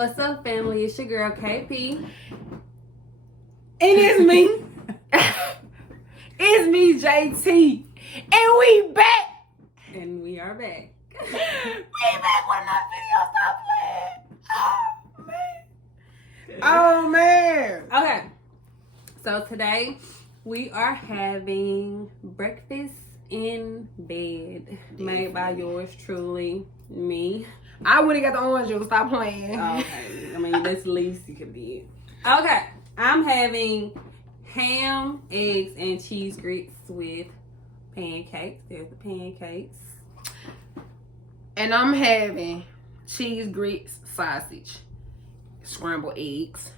What's up, family? It's your girl, KP. And it's me. It's me, JT. And we back. And we are back. We back with another video. Stop playing. Oh, man. Okay. So today, we are having breakfast in bed. Made by yours truly, me. I would have got the orange juice. Stop playing. Okay. I mean, that's the least you could do. Okay. I'm having ham, eggs, and cheese grits with pancakes. There's the pancakes. And I'm having cheese grits, sausage, scrambled eggs,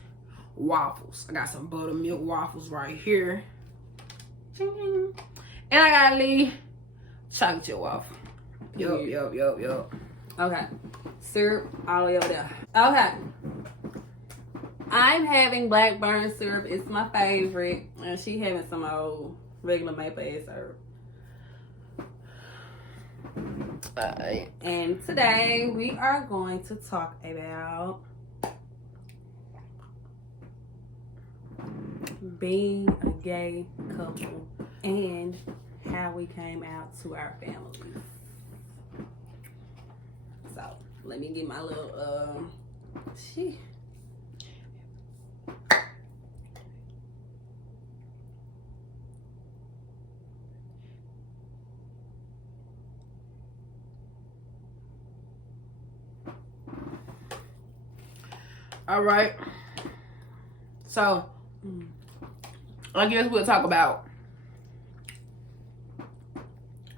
waffles. I got some buttermilk waffles right here. And I got a little chocolate chip waffle. Yup. Okay. Syrup all the way over there. Okay. I'm having blackburn syrup. It's my favorite. And she having some old regular maple ass syrup. Alright. And today we are going to talk about being a gay couple and how we came out to our families. So let me get my little she. All right. So, I guess we'll talk about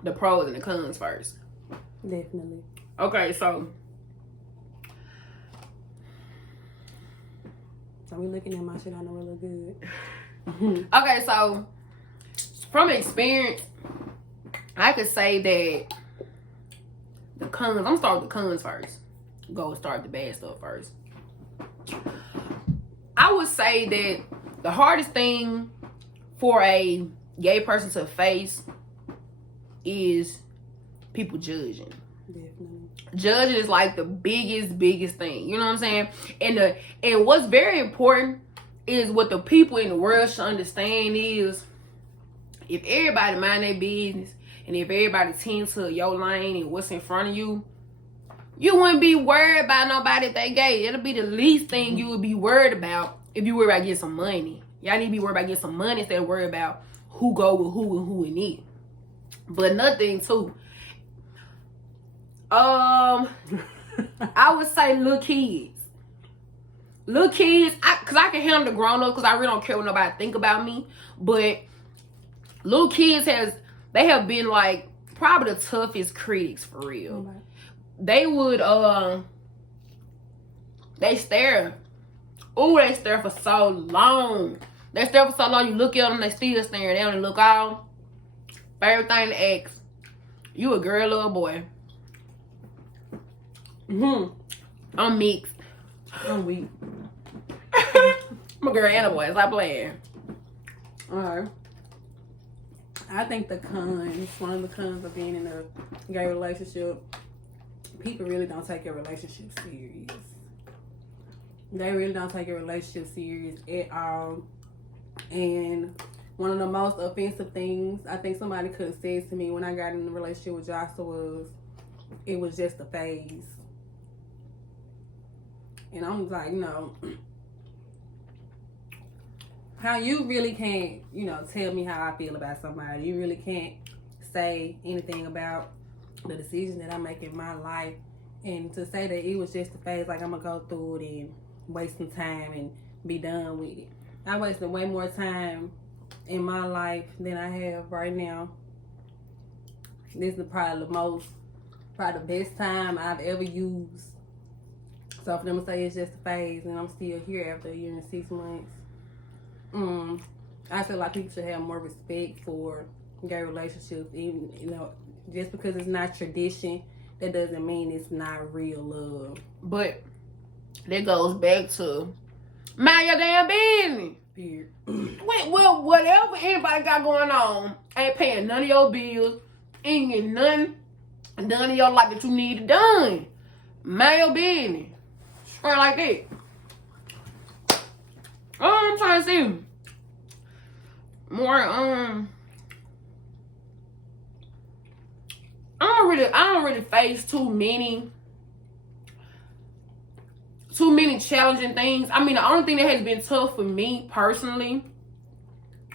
the pros and the cons first. Definitely. Okay, so. Are we looking at my shit? I know it look good. Okay, so from experience, I could say that the cons. I'm gonna start with the cons first. Go start the bad stuff first. I would say that the hardest thing for a gay person to face is people judging. Definitely. Judging is like the biggest thing. You know what I'm saying? And what's very important is what the people in the world should understand is if everybody mind their business and if everybody tend to your lane and what's in front of you, you wouldn't be worried about nobody if they gay. It'll be the least thing you would be worried about if you worry about getting some money. Y'all need to be worried about getting some money instead of worry about who go with who and who in it. But another thing too, I would say little kids. Little kids, cause I can handle the grown ups because I really don't care what nobody think about me. But little kids they have been like probably the toughest critics for real. Right. They would they stare. Ooh, they stare for so long. They stare for so long, you look at them, they still staring. They don't look all. Favorite thing to ask, you a girl or a boy? I'm mixed. I'm weak. I'm a girl and a boy. Stop playing. Alright. I think one of the cons of being in a gay relationship, people really don't take your relationship serious. They really don't take your relationship serious at all. And one of the most offensive things I think somebody could have said to me when I got in a relationship with Joshua was, it was just a phase. And I'm like, how you really can't, tell me how I feel about somebody. You really can't say anything about the decision that I make in my life. And to say that it was just a phase, like I'm going to go through it and waste some time and be done with it. I wasted way more time in my life than I have right now. This is probably the best time I've ever used. So for them to say it's just a phase and I'm still here after a year and 6 months, I feel like people should have more respect for gay relationships. Even, just because it's not tradition, that doesn't mean it's not real love. But that goes back to mind your damn business. Period. Well, whatever anybody got going on, ain't paying none of your bills, ain't getting nothing done in your life that you need done. Mind your business. Or like that. I'm trying to see. More, I don't really face too many challenging things. I mean, the only thing that has been tough for me personally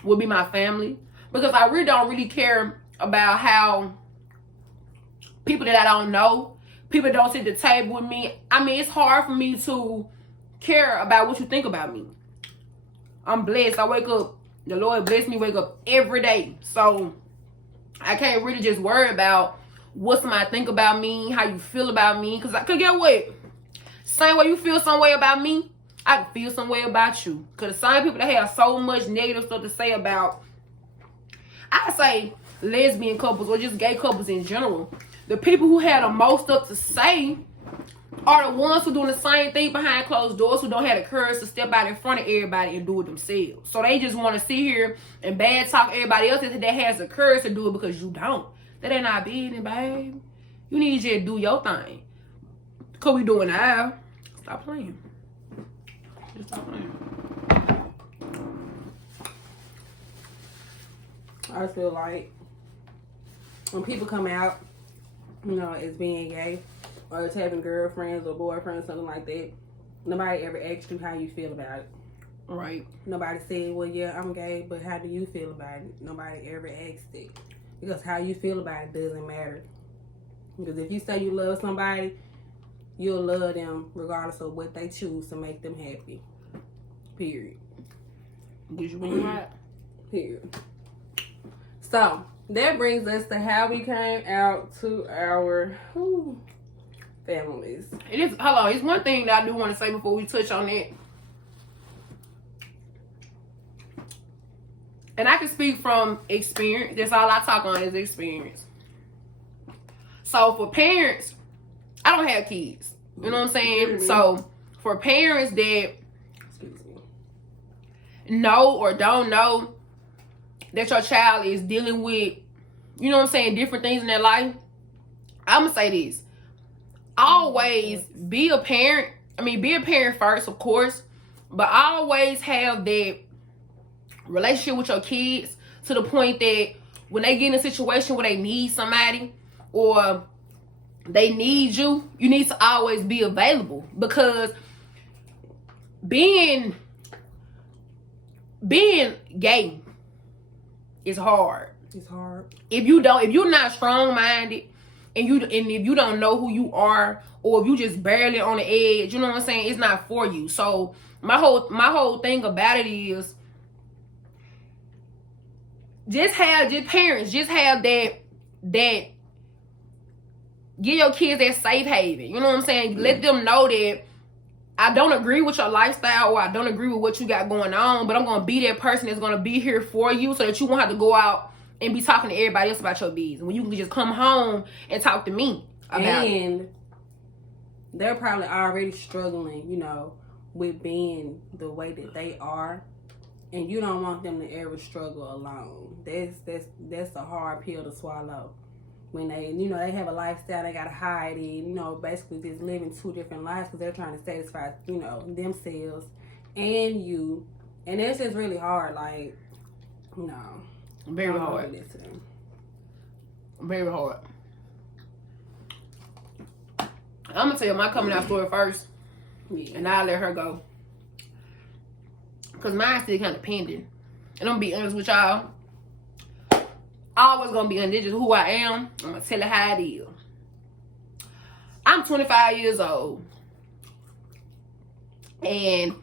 would be my family, because I really don't really care about how people that I don't know, people that don't sit at the table with me. I mean, it's hard for me to care about what you think about me. I'm blessed. I wake up, the Lord bless me, wake up every day. So I can't really just worry about what somebody think about me, how you feel about me. Because get what? Same way you feel some way about me, I can feel some way about you. Because the same people that have so much negative stuff to say about, I say, lesbian couples or just gay couples in general, the people who have the most stuff to say are the ones who doing the same thing behind closed doors, who don't have the courage to step out in front of everybody and do it themselves. So they just want to sit here and bad talk everybody else that has the courage to do it because you don't. That ain't not business, babe. You need to just do your thing. Because we doing now. Stop playing. Just stop playing. I feel like when people come out, you know, as being gay, or as having girlfriends or boyfriends, something like that, nobody ever asked you how you feel about it. Right. Nobody said, well, yeah, I'm gay, but how do you feel about it? Nobody ever asked it. Because how you feel about it doesn't matter. Because if you say you love somebody, you'll love them regardless of what they choose to make them happy. Period. Get you when you're right. Period. So, that brings us to how we came out to our families. It is, hold on, it's one thing that I do want to say before we touch on that. And I can speak from experience. That's all I talk on is experience. So for parents, I don't have kids. You know what I'm saying? Mm-hmm. So for parents that know or don't know that your child is dealing with, you know what I'm saying, different things in their life, I'm going to say this. Always be a parent. I mean, be a parent first, of course. But always have that relationship with your kids to the point that when they get in a situation where they need somebody or they need you, you need to always be available, because being gay is hard. It's hard. If you're not strong-minded and if you don't know who you are, or if you just barely on the edge, you know what I'm saying, it's not for you. So my whole thing about it is just have that give your kids that safe haven. You know what I'm saying? Mm-hmm. Let them know that I don't agree with your lifestyle, or I don't agree with what you got going on, but I'm going to be that person that's going to be here for you, so that you won't have to go out and be talking to everybody else about your business, when you can just come home and talk to me about it. And they're probably already struggling, you know, with being the way that they are, and you don't want them to ever struggle alone. That's a hard pill to swallow. When they, you know, they have a lifestyle, they gotta hide it, you know, basically just living two different lives because they're trying to satisfy, you know, themselves and you, and it's just really hard. Like, no, very hard. Very hard. I'm gonna tell you my coming out story first, and I'll let her go, cause mine's still kind of pending. And I'm gonna be honest with y'all. Always gonna be honest. This is who I am. I'm gonna tell you how it is. I'm 25 years old, and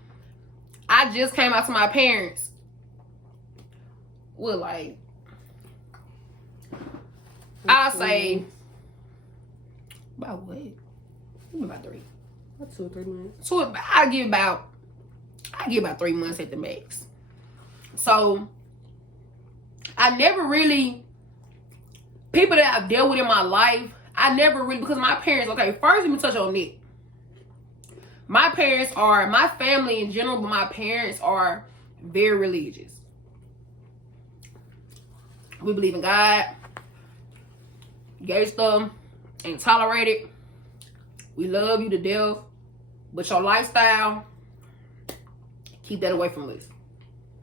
I just came out to my parents with, like, I'll say about what? About 3. About 2 or 3 months. So I give about 3 months at the max. So I never really, people that I've dealt with in my life, I never really, because my parents, okay, first let me touch on it. My parents are, my family in general, but my parents are very religious. We believe in God. Gay stuff ain't tolerated. We love you to death. But your lifestyle, keep that away from us.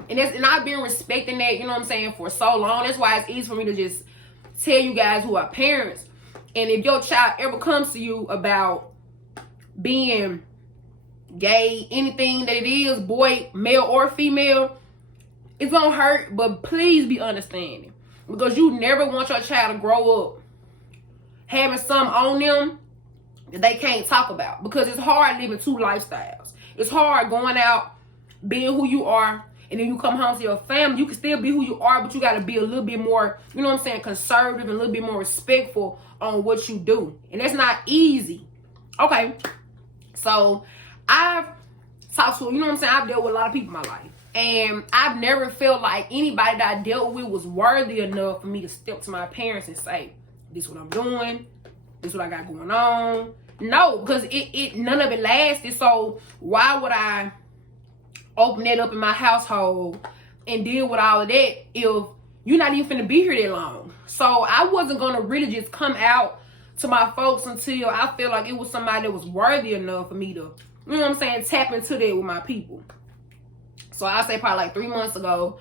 And I've been respecting that, you know what I'm saying, for so long. That's why it's easy for me to just tell you guys who are parents. And if your child ever comes to you about being gay, anything that it is, boy, male or female, it's gonna hurt, but please be understanding. Because you never want your child to grow up having something on them that they can't talk about. Because it's hard living two lifestyles. It's hard going out, being who you are, and then you come home to your family. You can still be who you are, but you got to be a little bit more, you know what I'm saying, conservative and a little bit more respectful on what you do. And that's not easy. Okay. So I've talked to, you know what I'm saying, I've dealt with a lot of people in my life. And I've never felt like anybody that I dealt with was worthy enough for me to step to my parents and say, this is what I'm doing. This is what I got going on. No, because none of it lasted. So why would I open that up in my household and deal with all of that if you're not even finna be here that long? So I wasn't gonna really just come out to my folks until I felt like it was somebody that was worthy enough for me to, you know what I'm saying, tap into that with my people. So I say probably like 3 months ago,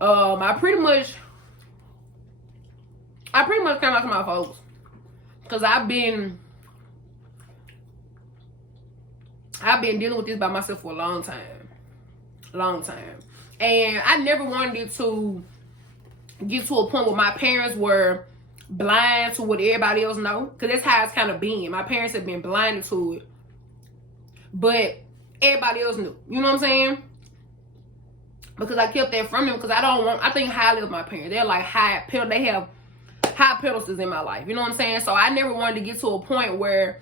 I pretty much came out to my folks, because I've been dealing with this by myself for a long time. And I never wanted it to get to a point where my parents were blind to what everybody else know. Because that's how it's kind of been. My parents have been blinded to it. But everybody else knew. You know what I'm saying? Because I kept that from them. Because I think highly of my parents. They're like they have high pedestals in my life. You know what I'm saying? So I never wanted to get to a point where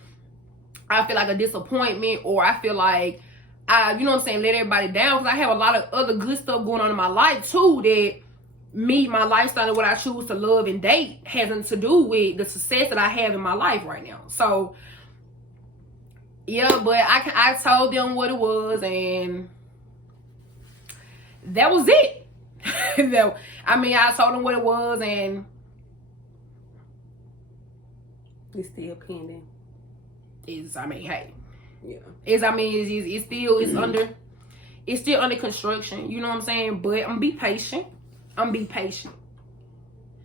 I feel like a disappointment, or I feel like I, you know what I'm saying, let everybody down. Because I have a lot of other good stuff going on in my life too, that my lifestyle and what I choose to love and date has nothing to do with the success that I have in my life right now. So yeah, but I told them what it was, and that was it. I told them what it was, and it's still pending. Hey. Yeah. It's still under construction. You know what I'm saying? But I'm be patient.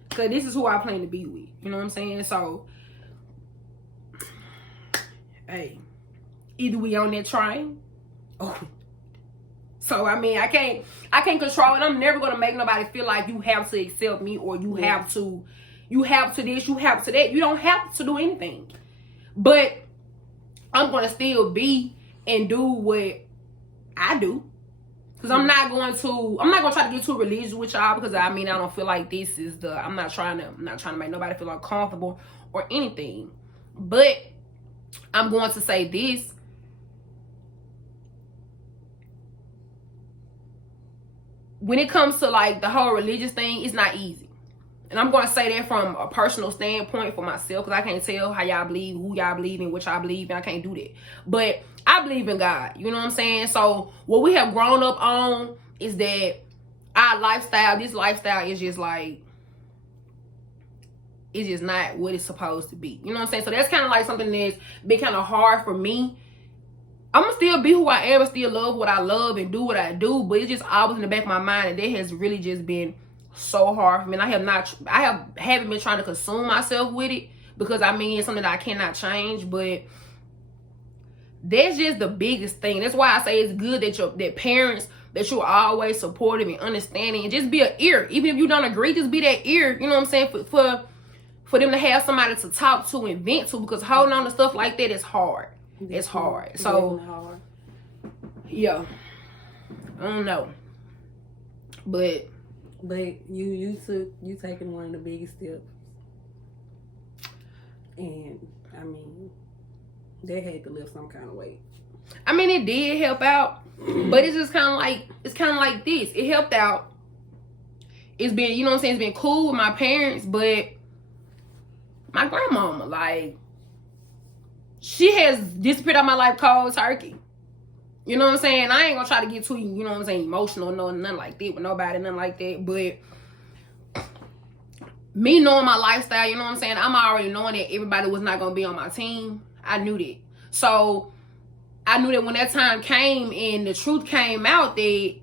Cause this is who I plan to be with. You know what I'm saying? So, hey, either we on that train. Oh. So I can't control it. I'm never gonna make nobody feel like you have to accept me, or you have to this, you have to that. You don't have to do anything. But I'm gonna still be and do what I do. Cause I'm not gonna try to get too religious with y'all, because I don't feel like this is I'm not trying to make nobody feel uncomfortable or anything. But I'm going to say this. When it comes to like the whole religious thing, it's not easy. And I'm going to say that from a personal standpoint for myself, because I can't tell how y'all believe, who y'all believe in, what y'all believe in. I can't do that. But I believe in God. You know what I'm saying? So what we have grown up on is that our lifestyle, this lifestyle is just like, it's just not what it's supposed to be. You know what I'm saying? So that's kind of like something that's been kind of hard for me. I'm going to still be who I am and still love what I love and do what I do. But it's just always in the back of my mind, and that has really just been so hard for me. And I haven't been trying to consume myself with it, because it's something that I cannot change. But that's just the biggest thing. That's why I say it's good that parents, that you're always supportive and understanding, and just be an ear. Even if you don't agree, just be that ear. You know what I'm saying? For them to have somebody to talk to and vent to, because holding on to stuff like that is hard. It's hard. So yeah, I don't know, but you taking one of the biggest steps, and they had to lift some kind of weight. It did help out, but it's just kind of like this. It helped out. It's been, you know what I'm saying, it's been cool with my parents, but my grandmama, like, she has disappeared out my life cold turkey. You know what I'm saying? I ain't gonna try to get too, you know what I'm saying, emotional, nothing like that with nobody, nothing like that. But me knowing my lifestyle, you know what I'm saying, I'm already knowing that everybody was not gonna be on my team. I knew that. So I knew that when that time came and the truth came out, that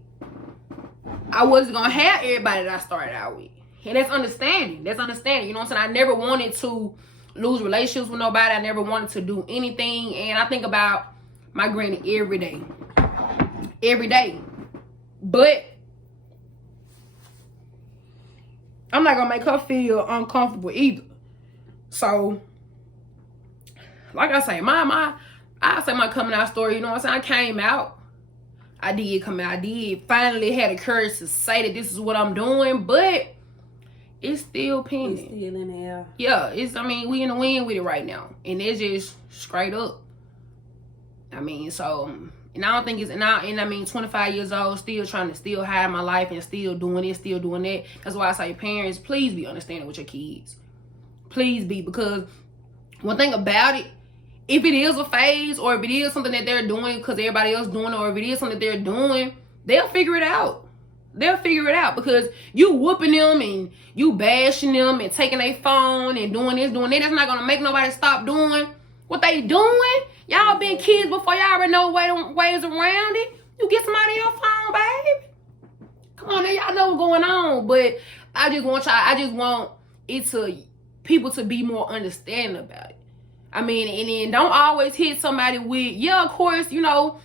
I wasn't gonna have everybody that I started out with. And that's understanding. That's understanding. You know what I'm saying? I never wanted to lose relationships with nobody. I never wanted to do anything. And I think about my granny every day. Every day. But I'm not gonna make her feel uncomfortable either. So, like I say, my coming out story, you know what I'm saying? I came out. I did come out. I did finally had the courage to say that this is what I'm doing, but it's still pending. It's still in the air. Yeah, we in the wind with it right now. And it's just straight up. I mean, so, and I don't think it's, and I mean, 25 years old, still trying to still hide my life and still doing this, still doing that. That's why I say, parents, please be understanding with your kids. Please be, because one thing about it, if it is a phase or if it is something that they're doing because everybody else doing it, or if it is something that they're doing, they'll figure it out. They'll figure it out, because you whooping them and you bashing them and taking their phone and doing this, doing that. That's not going to make nobody stop doing what they doing. Y'all been kids before. Y'all already know ways around it. You get somebody your phone, baby. Come on now, y'all know what's going on. But I just want it to, people to be more understanding about it. I mean, and then don't always hit somebody with, yeah, of course, you know,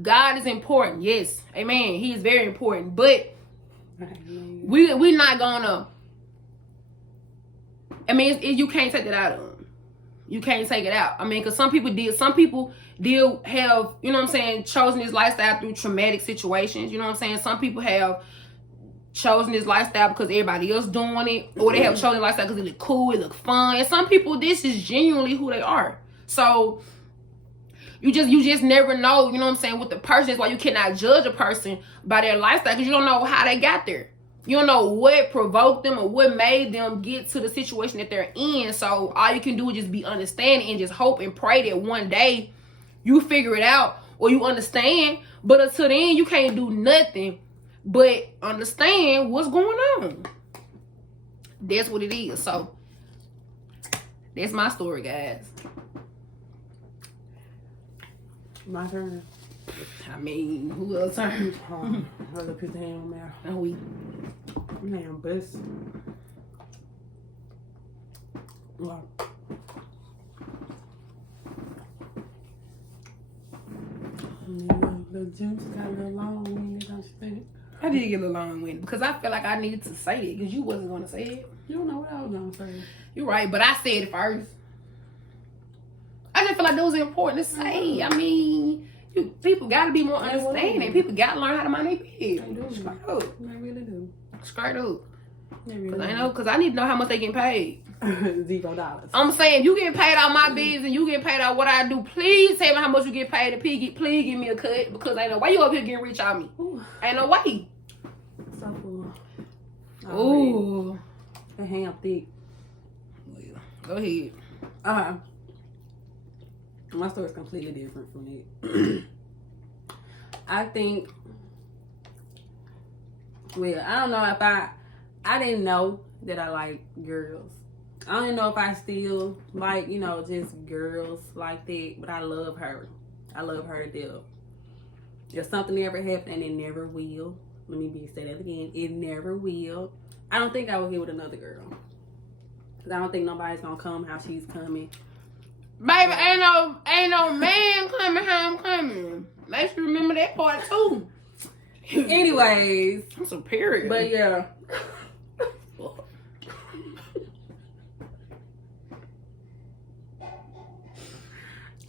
God is important. Yes. Amen. He is very important. But we not gonna, I mean, you can't take it out of them. You can't take it out. I mean, because some people have, you know what I'm saying, chosen this lifestyle through traumatic situations. You know what I'm saying? Some people have chosen this lifestyle because everybody else doing it, or they have chosen this lifestyle because it look cool, it look fun. And some people, this is genuinely who they are. So you just never know, you know what I'm saying, with the person. That's why you cannot judge a person by their lifestyle, because you don't know how they got there. You don't know what provoked them or what made them get to the situation that they're in. So all you can do is just be understanding and just hope and pray that one day you figure it out or you understand. But until then, you can't do nothing but understand what's going on. That's what it is. So that's my story, guys. My turn. I mean, who else turn? Other people hand there. Oh, we. Man, best. Wow. The juice got a little long-winded, don't you think? I did get a little long-winded because I felt like I needed to say it because you wasn't going to say it. You don't know what I was going to say. You're right, but I said it first. I just feel like that was important to say. I mean, people got to be more understanding. People got to learn how to mind their business. They do. Straight up. They really do. Straight up. They really Because I need to know how much they getting paid. $0. I'm saying, you getting paid out my business and you getting paid out what I do. Please tell me how much you get paid and please give me a cut, because ain't no way you up here getting rich on me. Ooh. Ain't no way. So full. Ooh. The ham thick. Go ahead. My story is completely different from it. I think, well, I don't know if I didn't know that I like girls. I don't even know if I still like, you know, just girls like that, but I love her. I love her to death. If something ever happened, and it never will, let me say that again, it never will, I don't think I will get with another girl. Because I don't think nobody's going to come how she's coming. Baby, ain't no man coming how I'm coming. Make sure you remember that part too. Anyways. I'm superior. But yeah.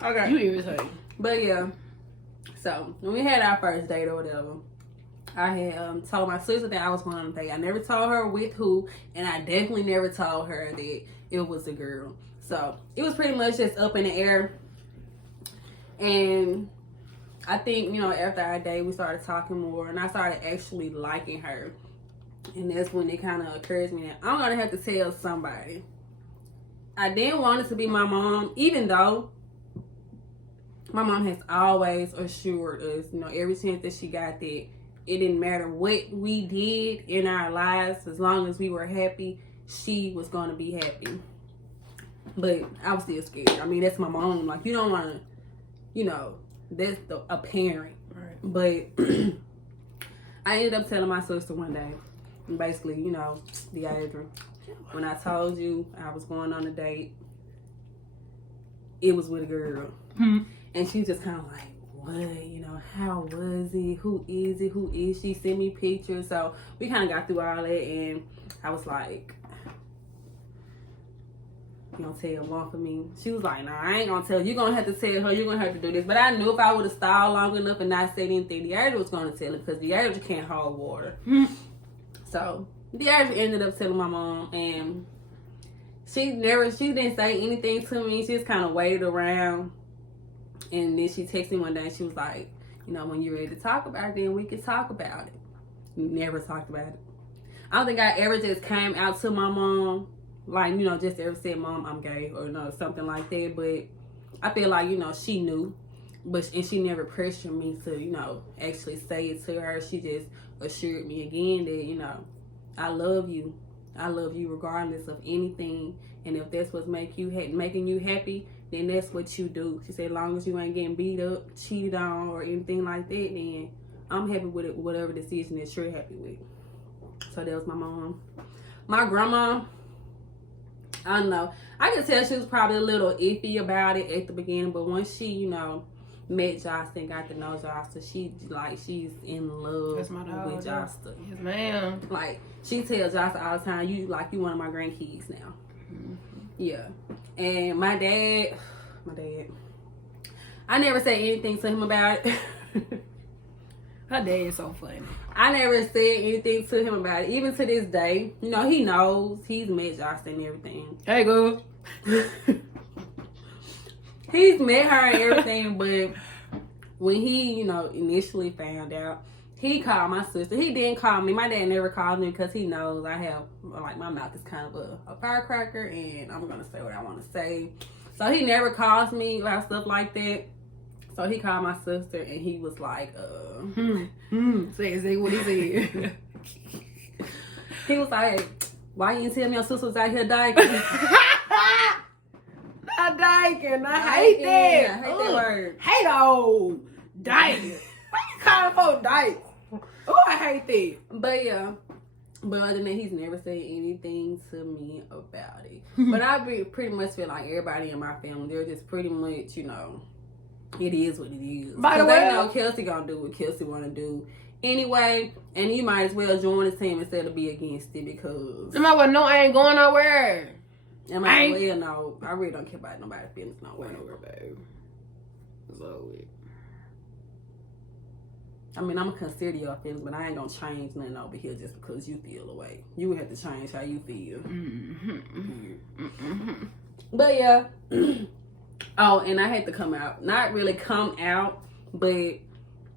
Okay. You irritating. But yeah. So when we had our first date or whatever, I had told my sister that I was going on a date. I never told her with who, and I definitely never told her that it was a girl. So it was pretty much just up in the air. And I think, you know, after our date, we started talking more, and I started actually liking her. And that's when it kind of occurred to me that I'm going to have to tell somebody. I didn't want it to be my mom, even though my mom has always assured us, you know, every chance that she got, that it didn't matter what we did in our lives, as long as we were happy, she was going to be happy. But I was still scared. I mean, that's my mom. Like, you don't want to, you know, That's a parent. Right. But I ended up telling my sister one day, basically, you know, Deidre, when I told you I was going on a date, it was with a girl. Mm-hmm. And she just kind of like, what? You know, how was it? Who is it? Who is she? Send me pictures. So we kind of got through all that, and I was like, you gonna tell one for me? She was like, nah, I ain't gonna tell. You're gonna have to tell her. You're gonna have to do this. But I knew if I would have stalled long enough and not said anything, Deidre was gonna tell it, because Deidre can't hold water. Mm-hmm. So Deidre ended up telling my mom, and she didn't say anything to me. She just kind of waited around, and then she texted me one day, and she was like, you know, when you're ready to talk about it, then we can talk about it. Never talked about it. I don't think I ever just came out to my mom, like, you know, just ever said, Mom, I'm gay, or, you know, something like that. But I feel like, you know, she knew, and she never pressured me to, you know, actually say it to her. She just assured me again that, you know, I love you. I love you regardless of anything. And if that's what's making you happy, then that's what you do. She said, as long as you ain't getting beat up, cheated on, or anything like that, then I'm happy with it, whatever decision that you're happy with. So that was my mom. My grandma, I don't know. I could tell she was probably a little iffy about it at the beginning, but once she, you know, met Josta and got to know Josta, she's in love with Josta. Yes, ma'am. Like, she tells Josta all the time, you one of my grandkids now. Mm-hmm. Yeah. And my dad, I never said anything to him about it. Her dad is so funny. I never said anything to him about it. Even to this day, you know, he knows. He's met Josta and everything. Hey, girl. He's met her and everything, but when he, you know, initially found out, he called my sister. He didn't call me. My dad never called me because he knows I have, like, my mouth is kind of a firecracker, and I'm going to say what I want to say. So he never calls me about stuff like that. So he called my sister, and he was like, Say what he said. He was like, why you didn't tell me your sister was out here dyking? Not dyking. I hate that. I hate that word. Hate old dyking. Why you calling for dyke? Oh, I hate that. But yeah. But other than that, he's never said anything to me about it. But I pretty much feel like everybody in my family, they're just pretty much, you know, it is what it is. By the way, they know Kelsey gonna do what Kelsey wanna do anyway, and you might as well join the team instead of be against it, because I ain't going nowhere. I might as well know. I really don't care about nobody's feelings nowhere, babe. So I mean, I'm gonna consider your feelings, but I ain't gonna change nothing over here just because you feel away. You would have to change how you feel. But yeah. Oh, and I had to come out. Not really come out, but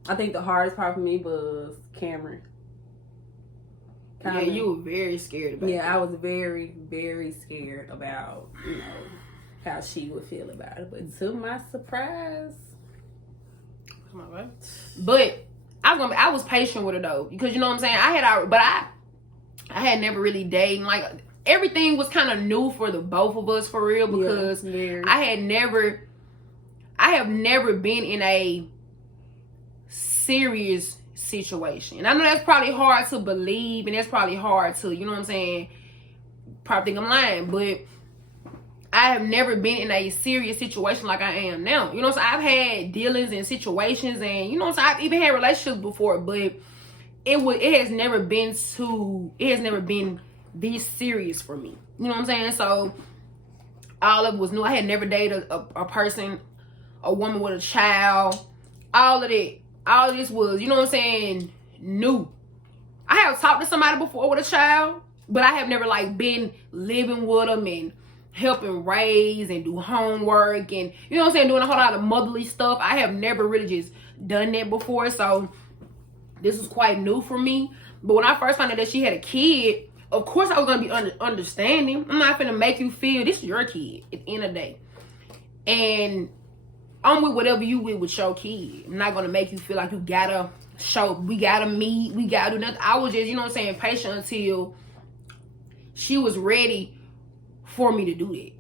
I think the hardest part for me was Cameron. Yeah, you were very scared about it. Yeah, I was very, very scared about, you know, how she would feel about it. But to my surprise, come on, babe. But I was patient with her though, because you know what I'm saying. I had never really dated. Like, everything was kind of new for the both of us, for real, because I have never been in a serious situation. And I know that's probably hard to believe, and that's probably hard to, you know what I'm saying, probably think I'm lying, but I have never been in a serious situation like I am now. You know what I'm saying? I've had dealings and situations, and you know what I'm saying, I've even had relationships before, but it has never been this serious for me. You know what I'm saying? So all of it was new. I had never dated a person, a woman with a child. All of that. All of this was, you know what I'm saying, new. I have talked to somebody before with a child, but I have never like been living with them and helping raise and do homework and, you know what I'm saying, doing a whole lot of motherly stuff. I have never really just done that before, so this was quite new for me. But when I first found out that she had a kid, of course I was going to be understanding. I'm not going to make you feel this is your kid at the end of the day. And I'm with whatever you with your kid. I'm not going to make you feel like you got to we got to meet, we got to do nothing. I was just, you know what I'm saying, patient until she was ready for me to do that.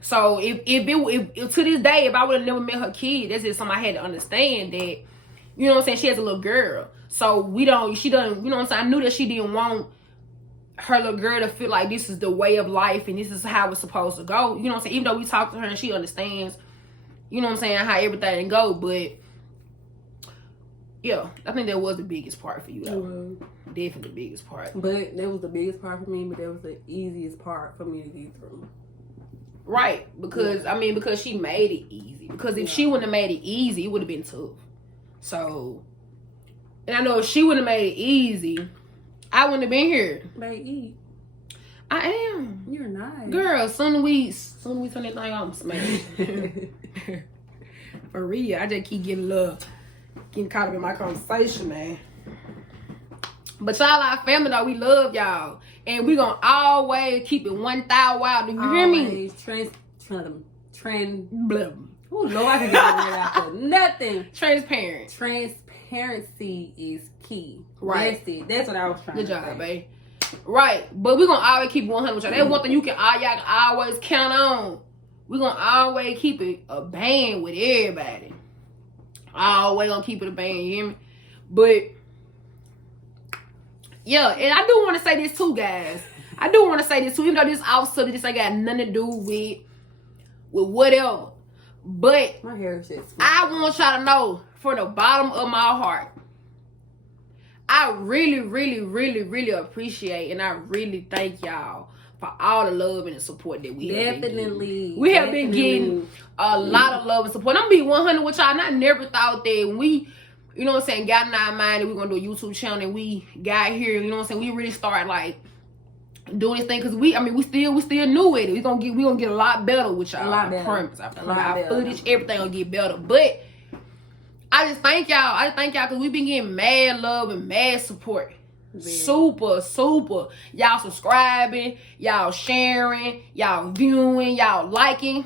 So if to this day, if I would have never met her kid, that's just something I had to understand that, you know what I'm saying, she has a little girl. So she doesn't, you know what I'm saying, I knew that she didn't want her little girl to feel like this is the way of life and this is how it's supposed to go. You know what I'm saying? Even though we talk to her and she understands, you know what I'm saying, how everything go. But yeah, I think that was the biggest part for you though. Mm-hmm. Definitely the biggest part. But that was the biggest part for me, but that was the easiest part for me to get through. Right. Because because she made it easy. Because if she wouldn't have made it easy, it would have been tough. So, and I know if she wouldn't have made it easy, I wouldn't have been here. Babe, eat. I am. You're nice. Girl, soon as we turn that thing on, smash. For real. I just keep getting caught up in my conversation, man. But y'all our family though, we love y'all. And we gonna always keep it 1,000 wild. Do you hear me? Oh Lord, I can get that out for nothing. Transparent. Transparency is key. Right. That's it. That's what I was trying to say. Good job, babe. Right. But we're gonna always keep 100 with y'all. That's one thing y'all can always count on. We're gonna always keep it a band with everybody. Always gonna keep it a band, you hear me? But yeah, and I do want to say this too, guys. I do want to say this too, even though this also this ain't got nothing to do with whatever. But my hair is just I want y'all to know from the bottom of my heart, I really, really, really, really appreciate and I really thank y'all for all the love and the support that we have been getting. We have been getting a lot of love and support. I'm gonna be 100 with y'all, and I never thought that when we, you know what I'm saying, got in our mind that we're gonna do a YouTube channel and we got here, you know what I'm saying, we really started like doing this thing because we still new at it. We gonna get a lot better with y'all. I promise. Our footage, everything gonna get better. But I just thank y'all. Because we've been getting mad love and mad support. Yeah. Super. Y'all subscribing, y'all sharing, y'all viewing, y'all liking.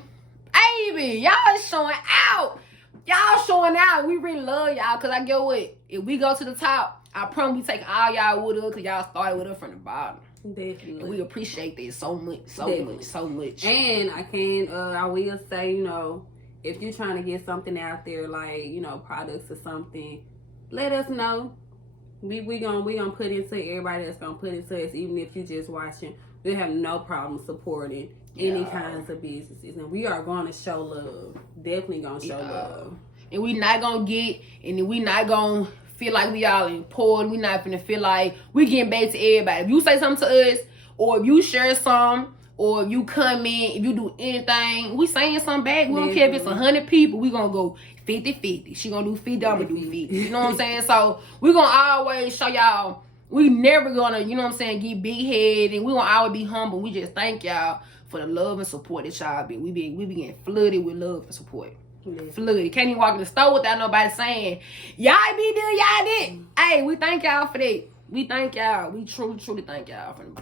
Baby, y'all showing out. Y'all showing out. We really love y'all because I get what? If we go to the top, I promise we take all y'all with us because y'all started with us from the bottom. Definitely. And we appreciate that so much. And I will say, you know, if you're trying to get something out there, like, you know, products or something, let us know. We gonna put into everybody that's gonna put into us, even if you just watching. We have no problem supporting any kinds of businesses, and we are going to show love. Definitely gonna show love. And we not gonna feel like we all important. We not gonna feel like we getting back to everybody. If you say something to us, or if you share something, or if you come in, if you do anything, we saying something back. We don't care if it's 100 people. We gonna go 50-50. She gonna do 50, I'm gonna do 50. You know what I'm saying? So we gonna always show y'all. We never gonna, you know what I'm saying, get big headed. And we gonna always be humble. We just thank y'all for the love and support that y'all be. We be getting flooded with love and support. Flooded. Can't even walk in the store without nobody saying, y'all be doing y'all did. Hey, we thank y'all for that. We thank y'all. We truly thank y'all for them.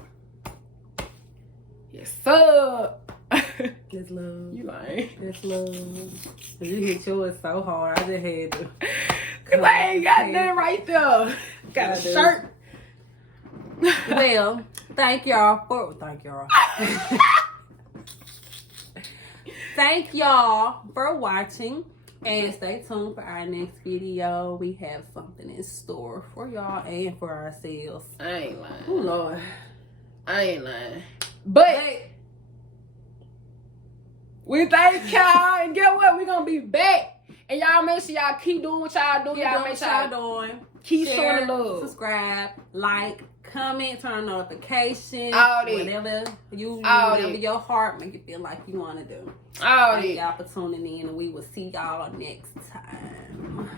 Yes, sir. That's love. You like? That's love. You hit yours so hard. I just had to. Cause I ain't got nothing right there. Got a shirt. Well, thank y'all. Thank y'all for watching. And stay tuned for our next video. We have something in store for y'all and for ourselves. I ain't lying. Oh, Lord. I ain't lying. But we thank y'all, and get what? We gonna be back, and y'all make sure y'all keep doing what y'all do. Y'all make sure y'all doing. Keep showing the love. Subscribe, like, comment, turn notifications. All that. Whatever your heart make you feel like you want to do. All Thank y'all for tuning in, and we will see y'all next time.